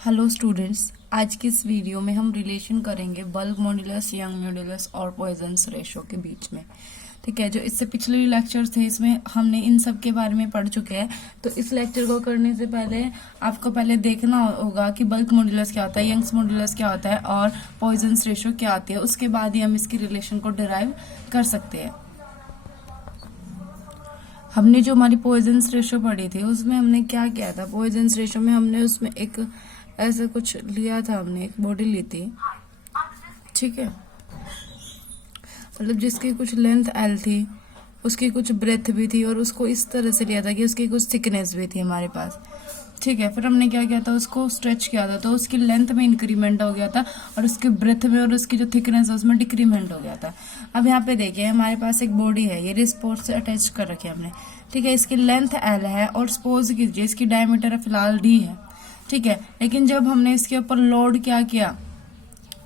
Hello students, आज की इस वीडियो में हम रिलेशन करेंगे बल्क मॉड्यूलस, यंग मॉड्यूलस और पॉइजन्स रेशो के बीच में। ठीक है, जो इससे पिछले लेक्चर्स थे इसमें हमने इन सब के बारे में पढ़ चुके हैं। तो इस लेक्चर को करने से पहले आपको पहले देखना होगा कि बल्क मॉड्यूलस क्या होता है, यंग्स मॉड्यूलस क्या होता है और पॉइजन्स रेशो क्या आती है। उसके बाद ही हम इसकी रिलेशन को डिराइव कर सकते हैं। हमने जो हमारी पॉइजन्स रेशो पढ़ी थी उसमें हमने क्या किया था, पॉइजन्स रेशो में हमने उसमें एक ऐसा कुछ लिया था, हमने एक बॉडी ली थी। ठीक है, मतलब जिसकी कुछ लेंथ एल थी, उसकी कुछ ब्रेथ भी थी और उसको इस तरह से लिया था कि उसकी कुछ थिकनेस भी थी हमारे पास। ठीक है, फिर हमने क्या किया था, उसको स्ट्रेच किया था तो उसकी लेंथ में इंक्रीमेंट हो गया था और उसके ब्रेथ में और उसकी जो थिकनेस है उसमें डिक्रीमेंट हो गया था। अब यहाँ पे देखिए हमारे पास एक बॉडी है, ये रिस्पोर्ट से अटैच कर रखी है हमने। ठीक है, इसकी लेंथ एल है और सपोज कीजिए इसकी डायमीटर फिलहाल डी है। ठीक है, लेकिन जब हमने इसके ऊपर लोड क्या किया,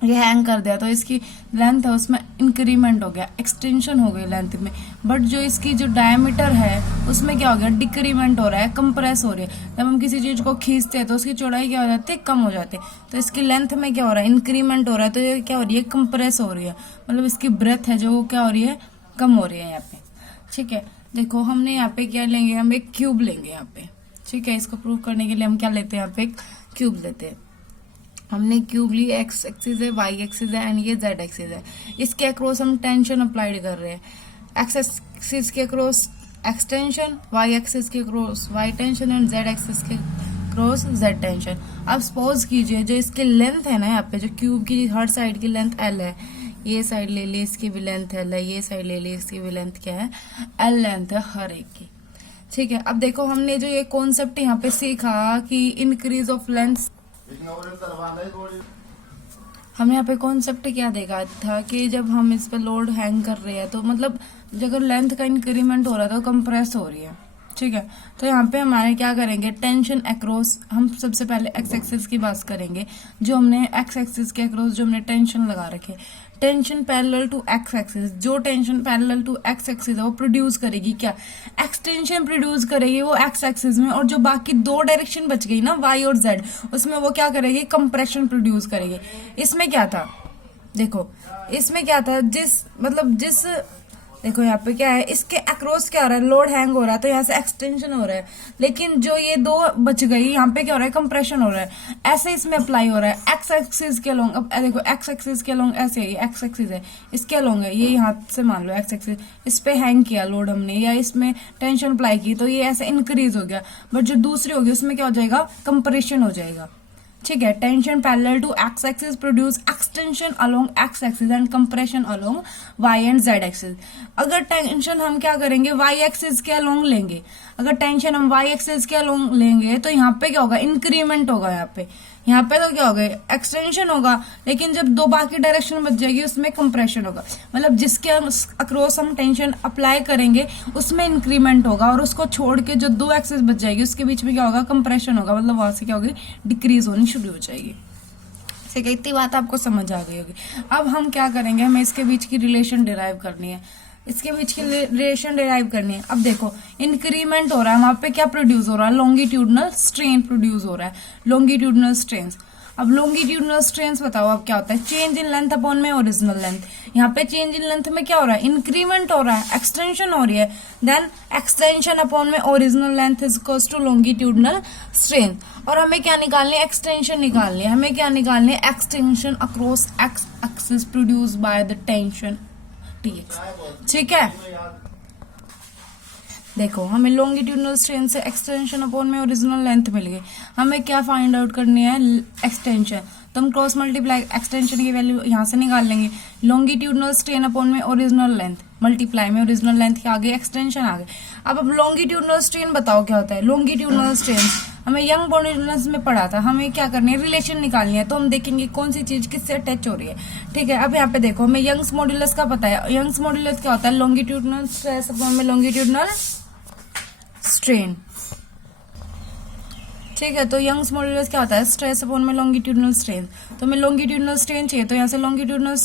ये हैंग कर दिया तो इसकी लेंथ है उसमें इंक्रीमेंट हो गया, एक्सटेंशन हो गई लेंथ में। बट जो इसकी जो डायमीटर है उसमें क्या हो गया, डिक्रीमेंट हो रहा है, कंप्रेस हो रही है। जब हम किसी चीज को खींचते हैं तो उसकी चौड़ाई क्या हो जाती है, कम हो जाती है। तो इसकी लेंथ में क्या हो रहा है, इंक्रीमेंट हो रहा है। तो ये क्या हो रही है, कंप्रेस हो रही है, मतलब इसकी ब्रेथ है जो वो क्या हो रही है, कम हो रही है यहाँ पे। ठीक है, देखो हमने यहाँ पे क्या लेंगे, हम एक क्यूब लेंगे यहाँ पे। ठीक है, इसको प्रूव करने के लिए हम क्या लेते हैं, यहाँ पे एक क्यूब लेते हैं। हमने क्यूब ली, एक्स एक्सिस है, वाई एक्सिस है एंड ये जेड एक्सिस है। इसके अक्रॉस हम टेंशन अप्लाइड कर रहे हैं। एक्स एक्सिस के अक्रॉस एक्सटेंशन, वाई एक्सिस के across Y tension and Z axis के अक्रॉस जेड टेंशन। अब सपोज कीजिए जो इसकी लेंथ है ना, यहाँ पे जो क्यूब की हर साइड की लेंथ एल है, ये साइड ले ली इसकी भी लेंथ एल है, ये साइड ले ली इसकी भी लेंथ क्या है, एल लेंथ है हर एक की। ठीक है, अब देखो हमने जो ये कॉन्सेप्ट यहाँ पे सीखा कि इंक्रीज ऑफ लेंथ, हमने यहाँ पे कॉन्सेप्ट क्या देखा था कि जब हम इस पे लोड हैंग कर रहे हैं तो मतलब अगर लेंथ का इंक्रीमेंट हो रहा है तो कंप्रेस हो रही है। ठीक है, तो यहाँ पे हमारे क्या करेंगे, टेंशन अक्रॉस, हम सबसे पहले एक्स एक्सिस की बात करेंगे। जो हमने एक्स एक्सिस के अक्रॉस जो हमने टेंशन लगा रखे, tension parallel to X axis, जो tension parallel to X axis है वो प्रोड्यूस करेगी क्या, एक्सटेंशन प्रोड्यूस करेगी वो एक्स एक्सिस में। और जो बाकी दो डायरेक्शन बच गई ना, वाई और जेड, उसमें वो क्या करेगी, कंप्रेशन प्रोड्यूस करेगी। इसमें क्या था, देखो इसमें क्या था, जिस देखो यहाँ पे क्या है, इसके अक्रॉस क्या हो रहा है, लोड हैंग हो रहा है तो यहाँ से एक्सटेंशन हो रहा है। लेकिन जो ये दो बच गई, यहाँ पे क्या हो रहा है, कंप्रेशन हो रहा है। ऐसे इसमें अप्लाई हो रहा है एक्स एक्सिस के अलोंग। अब देखो एक्स एक्सिस के अलोंग ऐसे है, एक्स एक्सिस है, इसके अलोंग है, ये यहाँ से मान लो एक्स एक्सिस, इस पे हैंग किया लोड हमने या इसमें टेंशन अप्लाई की तो ये ऐसे इंक्रीज हो गया। बट जो दूसरी होगी उसमें क्या हो जाएगा, कंप्रेशन हो जाएगा। ठीक है, tension parallel to X axis produce extension along X axis and compression along Y and Z axis. अगर टेंशन हम क्या करेंगे, वाई एक्सिस के अलोंग लेंगे, अगर टेंशन हम वाई एक्सिस के अलोंग लेंगे तो यहाँ पे क्या होगा, इंक्रीमेंट होगा। यहाँ पे तो क्या होगा, एक्सटेंशन होगा। लेकिन जब दो बाकी डायरेक्शन बच जाएगी उसमें कंप्रेशन होगा, मतलब जिसके अक्रॉस हम टेंशन अप्लाई करेंगे उसमें इंक्रीमेंट होगा और उसको छोड़ के जो दो एक्सिस बच जाएगी उसके बीच में क्या होगा, कंप्रेशन होगा, मतलब वहां से क्या होगी, डिक्रीज होनी शुरू हो जाएगी। ठीक है, इतनी बात आपको समझ आ गई होगी। अब हम क्या करेंगे, हमें इसके बीच की रिलेशन डिराइव करनी है, इसके बीच की रिलेशन डिराइव करनी है। अब देखो इंक्रीमेंट हो रहा है, वहां पे क्या प्रोड्यूस हो रहा है, लॉन्गिट्यूडनल स्ट्रेन प्रोड्यूस हो रहा है, लॉन्गिट्यूडनल स्ट्रेन। अब लॉन्गिट्यूडनल स्ट्रेन बताओ अब क्या होता है, चेंज इन लेंथ अपॉन में ओरिजिनल लेंथ। यहाँ पे चेंज इन लेंथ में क्या हो रहा है, इंक्रीमेंट हो रहा है, एक्सटेंशन हो रही है। देन एक्सटेंशन अपॉन में original length is equals to longitudinal strain. और हमें क्या निकालनी है, एक्सटेंशन निकालनी है। हमें क्या निकालनी है, extension across x axis produce by the tension TX. ठीक है, देखो हमें लॉन्गिट्यूडनल स्ट्रेन से एक्सटेंशन अपॉन में ओरिजिनल लेंथ मिल गई। हमें क्या फाइंड आउट करनी है, एक्सटेंशन। तो हम क्रॉस मल्टीप्लाई एक्सटेंशन की वैल्यू यहाँ से निकाल लेंगे, लॉन्गिट्यूडनल स्ट्रेन अपॉन में ओरिजिनल लेंथ, मल्टीप्लाई में ओरिजिनल लेंथ के आगे एक्सटेंशन आ गए। अब लॉन्गिट्यूडनल स्ट्रेन बताओ क्या होता है, लॉन्गिट्यूडनल स्ट्रेन हमें यंग मॉड्यूलस में पढ़ा था। हमें क्या करनी है, रिलेशन निकालनी है। तो हम देखेंगे कौन सी चीज किससे अटैच हो रही है। ठीक है, अब यहाँ पे देखो हमें यंग्स मॉड्यूलस का पता है। यंग्स मॉड्यूलस क्या होता है, लॉन्गिट्यूडनल स्ट्रेस अपॉन में लॉन्गिट्यूडनल स्ट्रेन। ठीक है, तो यंग्स मॉड्यूलस क्या होता है, स्ट्रेस अपॉन में लॉन्गिट्यूडनल स्ट्रेन। तो हमें लॉन्गिट्यूडनल स्ट्रेन चाहिए, तो यहाँ से लॉन्गिट्यूडनल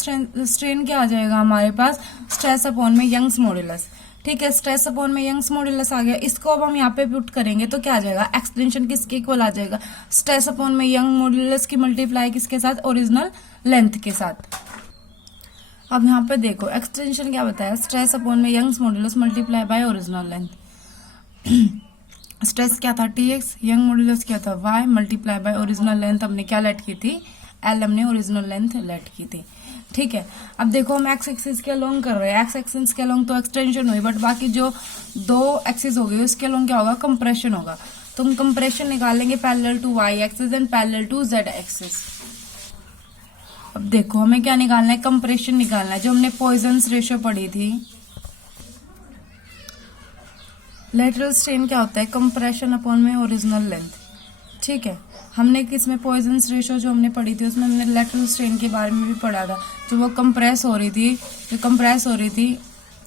स्ट्रेन क्या आ जाएगा हमारे पास, स्ट्रेस अपॉन में यंग्स मॉड्यूलस। ठीक है, स्ट्रेस अपॉन में यंग्स मॉड्यूलस आ गया, इसको अब हम यहाँ पे पुट करेंगे तो क्या आ जाएगा, एक्सटेंशन किसके इक्वल आ जाएगा, स्ट्रेस अपॉन में यंग मॉड्यूलस की मल्टीप्लाई किसके साथ, ओरिजिनल लेंथ के साथ। अब यहाँ पे देखो एक्सटेंशन क्या बताया, स्ट्रेस अपॉन में Young's modulus multiply by original length. Stress क्या था टीएक्स, यंग मॉड्यूलस क्या था Y, multiply by original length हमने क्या लेट की थी, एल हमने ओरिजिनल लेंथ लेट की थी। ठीक है, अब देखो हम एक्स एक्सिस के अलोंग कर रहे हैं, एक्स एक्सिस के अलोंग तो एक्सटेंशन हुई, बट बाकी जो दो एक्सिस हो गई उसके अलोंग क्या होगा, कंप्रेशन होगा। तो हम कंप्रेशन निकालेंगे parallel to Y axis and parallel to Z axis. अब देखो हमें क्या निकालना है, कंप्रेशन निकालना है, जो हमने पॉइजन्स रेशियो पढ़ी थी। लेटरल स्ट्रेन क्या होता है, कंप्रेशन अपॉन में ओरिजिनल लेंथ। ठीक है, हमने किसमें पॉइजन्स रेशियो जो हमने पढ़ी थी उसमें हमने लेटरल स्ट्रेन के बारे में भी पढ़ा था, जो वो कंप्रेस हो रही थी,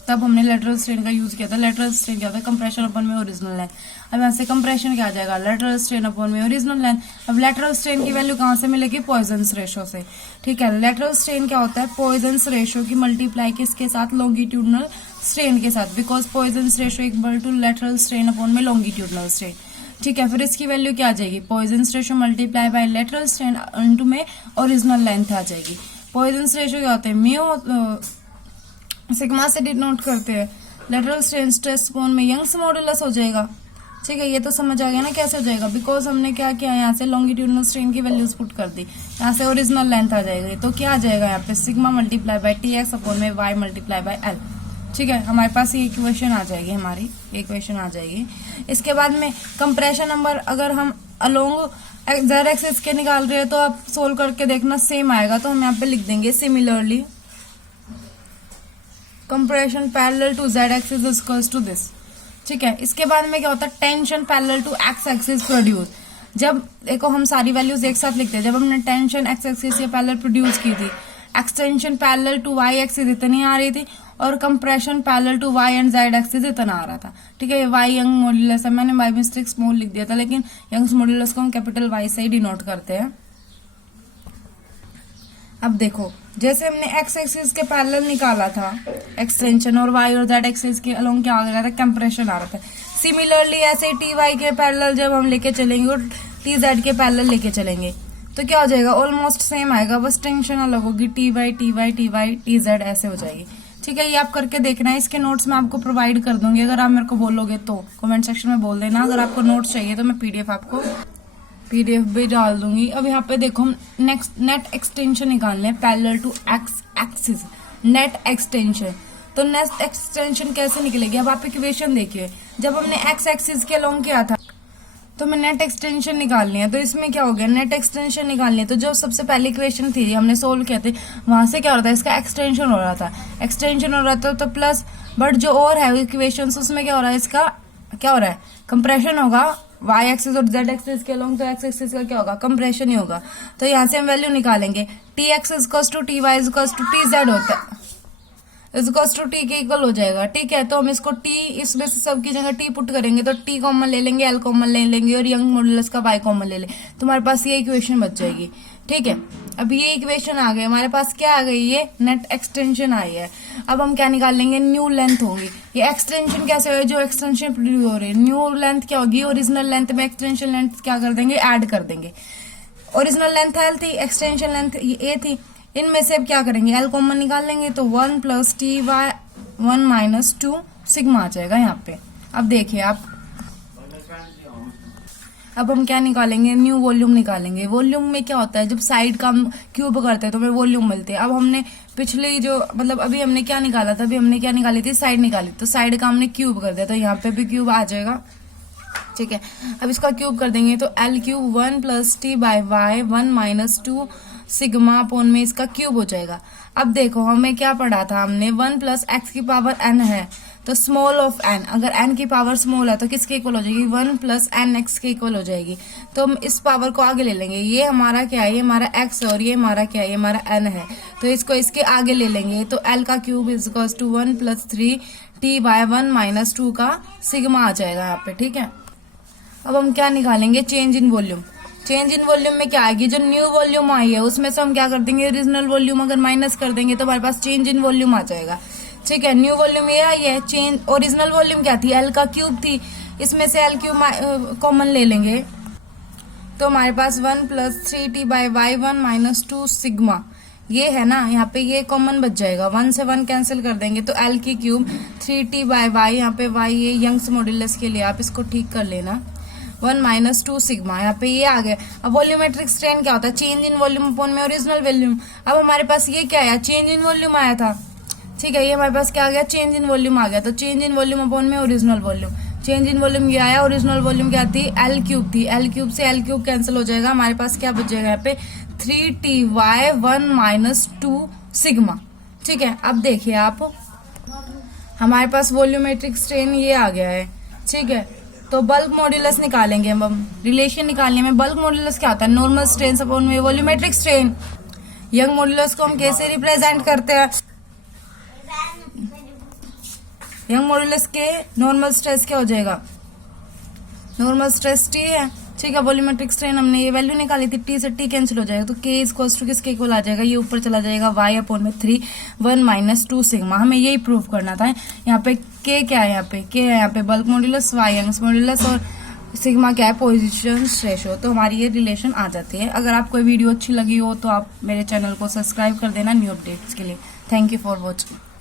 तब हमने लेटरल स्ट्रेन का यूज किया था। लेटरल स्ट्रेन क्या होता है, कंप्रेशन अपॉन में ओरिजिनल लेंथ। अब यहाँ से कंप्रेशन क्या आ जाएगा, लेटरल स्ट्रेन अपॉन में ओरिजिनल लेंथ। अब लेटरल स्ट्रेन की वैल्यू कहाँ से मिलेगी, पॉइजन्स रेशियो से। ठीक है, लेटरल स्ट्रेन क्या होता है, पॉइजन्स रेशियो की मल्टीप्लाई किसके साथ, लॉन्गिट्यूडनल स्ट्रेन के साथ, because Poisson's ratio equal to lateral strain upon में लॉन्गिट्यूडनल स्ट्रेन। ठीक है, फिर इसकी वैल्यू क्या आ जाएगी, Poisson's ratio multiply by lateral strain into में ओरिजिनल लेंथ आ जाएगी। पॉइजन्स रेशियो क्या होता है, म्यू सिग्मा से डिनोट करते हैं, लेटरल स्ट्रेन स्ट्रेस अपॉन में यंग्स मॉड्यूलस हो जाएगा। ठीक है, ये तो समझ आ गया ना कैसे हो जाएगा, बिकॉज हमने क्या किया, यहाँ से लॉन्गिट्यूडनल स्ट्रेन की वैल्यूज पुट कर दी, यहाँ से ओरिजिनल लेंथ आ जाएगी। तो क्या आ जाएगा यहाँ पे, sigma multiply by T x upon में वाई मल्टीप्लाई बाय एल। ठीक है, हमारे पास ये इक्वेशन आ जाएगी, हमारी इक्वेशन आ जाएगी। इसके बाद में कंप्रेशन नंबर अगर हम अलोंग जेड एक्सिस के निकाल रहे हैं तो आप सोल्व करके देखना सेम आएगा, तो हम यहाँ पे लिख देंगे similarly compression parallel to Z axis is equals to this. ठीक है, इसके बाद में क्या होता है, tension parallel to X axis produce. जब देखो हम सारी वैल्यूज एक साथ लिखते हैं, जब हमने टेंशन एक्स एक्सिस के पैरेलल प्रोड्यूस की थी, extension parallel to Y axis इतनी आ रही थी और compression parallel to Y and Z axis इतना आ रहा था। ठीक है, वाई यंग मॉड्यूलस है, मैंने बाय मिस्टेक स्मॉल लिख दिया था, लेकिन यंग्स मॉड्यूलस को हम कैपिटल वाई से ही डिनोट करते हैं। अब देखो जैसे हमने एक्स एक्सिस के पैरेलल निकाला था एक्सटेंशन, और वाई और जेड एक्सिस के अलोंग क्या आ रहा था, कंप्रेशन आ रहा था। सिमिलरली ऐसे टी वाई के पैरेलल जब हम लेके चलेंगे और टी जेड के पैरेलल लेके चलेंगे तो क्या हो जाएगा, ऑलमोस्ट सेम आएगा, बस टेंशन अलग होगी, T Y T Y T Y T Z ऐसे हो जाएगी। ठीक है, ये आप करके देखना है, इसके नोट्स मैं आपको प्रोवाइड कर दूंगी, अगर आप मेरे को बोलोगे तो कमेंट सेक्शन में बोल देना। अगर आपको नोट्स चाहिए तो मैं पीडीएफ भी डाल दूंगी। अब यहाँ पे देखो हम नेट एक्सटेंशन निकालने हैं parallel to X axis, net extension. तो नेट एक्सटेंशन कैसे निकलेगी, अब आप इक्वेशन देखिए, जब हमने एक्स एक्सिस के अलोंग किया था तो हमें नेट एक्सटेंशन निकालनी है। तो इसमें क्या हो गया, नेट एक्सटेंशन निकालनी है, तो जो सबसे पहली इक्वेशन थी हमने सोल्व किया थे, वहां से क्या हो रहा था, इसका एक्सटेंशन हो रहा था, तो प्लस, बट जो और है इक्वेशन उसमें क्या हो रहा है, इसका क्या हो रहा है, कंप्रेशन होगा वाई एक्सिस और जेड एक्सिस के अलोंग, तो एक्स एक्सिस का क्या होगा, कंप्रेशन ही होगा। तो यहाँ से हम वैल्यू निकालेंगे, T X equals to T Y equals to T Z होता है, इक्वल्स टू टी के इक्वल हो जाएगा। ठीक है, तो हम इसको टी, इसमें से सबकी जगह टी पुट करेंगे, तो टी कॉमन ले लेंगे, एल कॉमन ले लेंगे और यंग मॉड्यूलस का वाई कॉमन ले लेंगे, तो हमारे पास ये इक्वेशन बच जाएगी। ठीक है, अब ये इक्वेशन आ गई हमारे पास, क्या आ गई, ये नेट एक्सटेंशन आई है। अब हम क्या निकाल लेंगे, न्यू लेंथ होगी। ये एक्सटेंशन कैसे हो, जो एक्सटेंशन प्रोड्यूस हो रही है, न्यू लेंथ क्या होगी, ओरिजिनल लेंथ में एक्सटेंशन लेंथ क्या कर देंगे, ऐड कर देंगे। ओरिजिनल लेंथ एल थी, एक्सटेंशन लेंथ ए थी, इनमें से अब क्या करेंगे, एल कॉमन निकाल लेंगे, तो 1 plus T Y 1 minus 2 sigma आ जाएगा यहाँ पे। अब देखिए आप, अब हम क्या निकालेंगे, न्यू वॉल्यूम निकालेंगे। वॉल्यूम में क्या होता है, जब साइड का हम क्यूब करते हैं तो हमें वॉल्यूम मिलते हैं। अब हमने पिछले जो मतलब अभी हमने क्या निकाला था, अभी हमने क्या निकाली थी, साइड निकाली, तो साइड का हमने क्यूब कर दिया, तो यहाँ पे भी क्यूब आ जाएगा। ठीक है, अब इसका क्यूब कर देंगे तो L cube 1 plus T by Y 1 minus 2 sigma upon में इसका क्यूब हो जाएगा। अब देखो हमें क्या पढ़ा था हमने, 1 प्लस एक्स की पावर एन है, तो स्मॉल ऑफ एन, अगर एन की पावर स्मॉल है तो किसके इक्वल हो जाएगी, 1 प्लस एन एक्स के इक्वल हो जाएगी। तो हम इस पावर को आगे ले लेंगे, ये हमारा क्या है, ये हमारा एक्स और ये हमारा क्या है, ये हमारा एन है, तो इसको इसके आगे ले लेंगे, तो एल का cube is equal to 1 plus 3 T by 1 minus 2 का सिग्मा आ जाएगा यहाँ पे। ठीक है, अब हम क्या निकालेंगे, change in volume. Change in volume में क्या आएगी, जो न्यू वॉल्यूम आई है उसमें से हम क्या कर देंगे, ओरिजिनल वॉल्यूम अगर माइनस कर देंगे तो हमारे पास चेंज इन वॉल्यूम आ जाएगा। ठीक है, न्यू वॉल्यूम ये आई है, चेंज ओरिजिनल वॉल्यूम क्या थी, एल का क्यूब थी, इसमें से एल क्यूब कॉमन ले लेंगे तो हमारे पास 1 plus 3t by Y 1 minus 2 sigma ये है ना, यहाँ पे ये कॉमन बच जाएगा, 1 से 1 कैंसिल कर देंगे तो एल की क्यूब 3t बाई वाई, यहाँ पे वाई ये यंग्स मॉड्यूलस के लिए आप इसको ठीक कर लेना, 1 माइनस 2 सिग्मा, यहाँ पे ये आ गया। अब वॉल्यूमेट्रिक स्ट्रेन क्या होता है, चेंज इन वॉल्यूम अपॉन में ओरिजिनल वॉल्यूम। अब हमारे पास ये क्या आया, चेंज इन वॉल्यूम आया था, ठीक है, ये हमारे पास क्या आ गया, चेंज इन वॉल्यूम आ गया, तो चेंज इन वॉल्यूम अपॉन में original volume, change in volume ये आया, ओरिजिनल वॉल्यूम क्या थी, एल क्यूब थी, एल क्यूब से एल क्यूब कैंसिल हो जाएगा, हमारे पास क्या बच जाएगा यहाँ पे 3ty 1 माइनस 2 सिग्मा। ठीक है, अब देखिए आप, हमारे पास वॉल्यूमेट्रिक स्ट्रेन ये आ गया है, ठीक है, तो बल्क मॉड्यूलस निकालेंगे हम रिलेशन निकालने में। बल्क मॉड्यूलस क्या होता है, नॉर्मल स्ट्रेन अपॉन में वॉल्यूमेट्रिक स्ट्रेन। यंग मॉड्यूलस को हम कैसे रिप्रेजेंट करते हैं, यंग मॉड्यूलस के नॉर्मल स्ट्रेस क्या हो जाएगा, नॉर्मल स्ट्रेस टी है, ठीक है, वॉल्यूमेट्रिक स्ट्रेन हमने ये वैल्यू निकाली थी, टी से टी कैंसिल हो जाएगा तो के इक्वल्स टू किसके इक्वल आ जाएगा, ये ऊपर चला जाएगा वाई अपॉन में 3 1 माइनस 2 सिग्मा। हमें यही प्रूव करना था। यहाँ पे के क्या है, यहाँ पे के है, यहाँ पे bulk modulus, Y Young's modulus और सिग्मा क्या है, पोजीशन रेशियो। तो हमारी ये रिलेशन आ जाती है। अगर आपको वीडियो अच्छी लगी हो तो आप मेरे चैनल को सब्सक्राइब कर देना न्यू अपडेट्स के लिए। Thank you for watching.